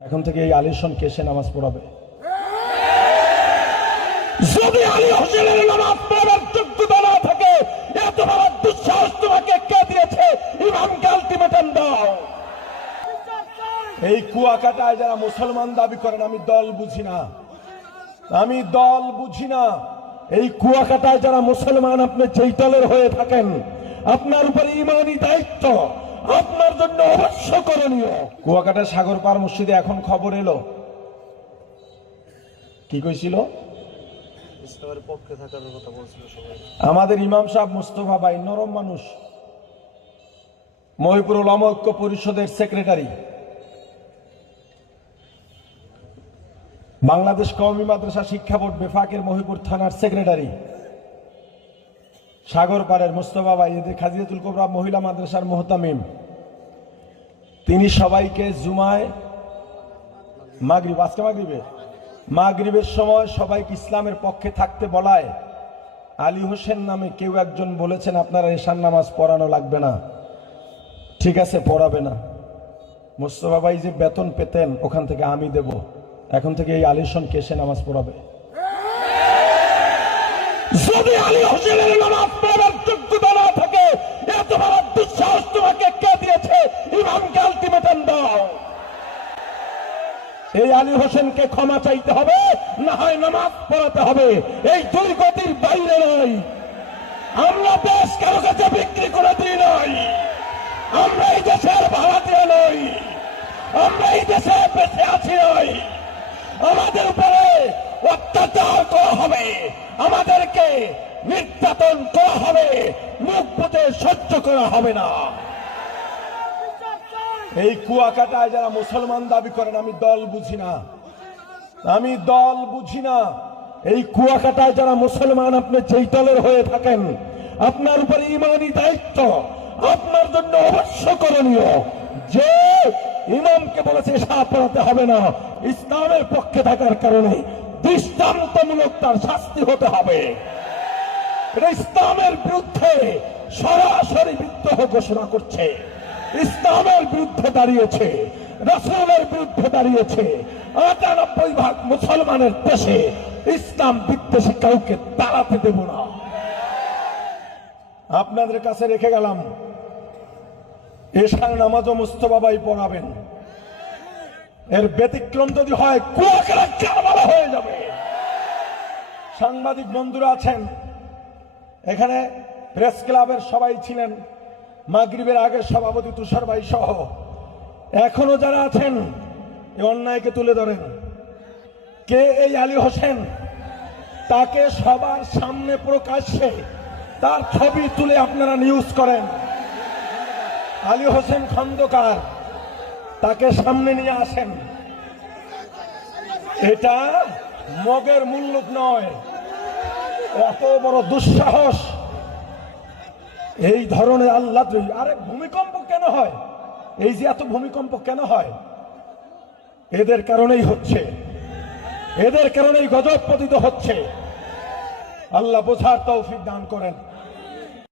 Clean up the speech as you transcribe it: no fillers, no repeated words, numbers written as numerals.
এখন থেকে এই আলিশন কেসে নামাজ পড়াবে। যদি আলী হোসেনের নামাজ পড়ার যোগ্যতা না থাকে, এত বড় দুঃসাহস তোমাকে কে দিয়েছে? ইমামকে আলটিমেটাম দাও। এই কুয়াকাটায় যারা মুসলমান দাবি করেন, আমি দল বুঝি না, আমি দল বুঝি না। এই কুয়াকাটায় যারা মুসলমান, আপনি যেই দলের হয়ে থাকেন, আপনার উপরে ইমানি দায়িত্ব, আপনার জন্য অবশ্য করণীয়। কুয়াকাটা সাগর পার মসজিদে এখন খবর এলো, কি কইছিল? আমাদের ইমাম সাহেব মুস্তফা ভাই নরম মানুষ, মহিপুর উলামা ঐক্য পরিষদের সেক্রেটারি, বাংলাদেশ কওমি মাদ্রাসা শিক্ষা বোর্ড বেফাকের মহিপুর থানার সেক্রেটারি, সাগর পাড়ের মুস্তফা ভাই, এদের খাজিয়াতুল কোবরা মহিলা মাদ্রাসার মুহতামিম, তিনি সবাইকে জুমায় মাগরিব, আজকে মাগরিবের সময় সবাইকে ইসলামের পক্ষে থাকতে বলায় আলী হোসেন নামে কেউ একজন বলেছেন আপনারা এশার নামাজ পড়ানো লাগবে না। ঠিক আছে, পড়াবে না। মুস্তফা ভাই যে বেতন পেতেন ওখান থেকে আমি দেব। এখন থেকে এই আলিশন কেসে নামাজ পড়াবে। যদি আলী হোসেনের নামাজ পড়ার যোগ্যতা না থাকে, এত বড় দুঃসাহস তোমাকে কে দিয়েছে? ইমামকে আলটিমেটাম দাও। এই আলী হোসেনকে ক্ষমা চাইতে হবে, না হয় নামাজ পড়াতে হবে। এই দুই গতির বাইরে নয়। আমরা দেশ কারো কাছে বিক্রি করে দিই নয়, আমরা এই দেশের ভাড়াটিয়া নই, আমরা এই দেশে বেঁচে আছি নই। আমাদের উপরে অত্যাচার করা হবে, আমাদেরকে নির্যাতন করা হবে, মুখ বুঝে সহ্য করা হবে না। এই কুয়াকাটায় যারা মুসলমান দাবি করেন, আমি দল বুঝি না, আমি দল বুঝি না। এই কুয়াকাটায় যারা মুসলমান, আপনি যেই দলের হয়ে থাকেন, আপনার উপরে ইমানি দায়িত্ব, আপনার জন্য অবশ্য করণীয়। যে ইমামকে বলেছে এশা পড়াতে হবে না, ইসলামের পক্ষে থাকার কারণে দৃষ্টান্তমূলক তার শাস্তি হতে হবে। এটা ইসলামের বিরুদ্ধে সরাসরি বিদ্রোহ ঘোষণা করছে, ইসলামের বিরুদ্ধে দাঁড়িয়েছে, রাসূলের বিরুদ্ধে দাঁড়িয়েছে। ৯৮% মুসলমানের দেশে ইসলাম বিদ্বেষী কাউকে দাঁড়াতে দেব না। আপনাদের কাছে রেখে গেলাম, এশার নামাজও মুস্তফা ভাই পড়াবেন। এর ব্যতিক্রম যদি হয়, কুয়াকাটা কারবালা হয়ে যাবে। সাংবাদিক বন্ধুরা আছেন এখানে, প্রেস ক্লাবের সবাই ছিলেন, মাগরিবের আগের সভাপতি তুষার ভাই সহ এখনো যারা আছেন, এই অন্যায়কে তুলে ধরেন। কে এই আলী হোসেন? তাকে সবার সামনে প্রকাশ্যে তার ছবি তুলে আপনারা নিউজ করেন। আলী হোসেন খন্দকার, তাকে সামনে নিয়ে আসেন। এটা মগের মুল্লুক নয়, এত বড় দুঃসাহস। এই ধরনের আল্লাহ, আরে ভূমিকম্প কেন হয়? এই যে এত ভূমিকম্প কেন হয়? এদের কারণেই হচ্ছে, এদের কারণেই গজব পতিত হচ্ছে। আল্লাহ বোঝার তৌফিক দান করেন।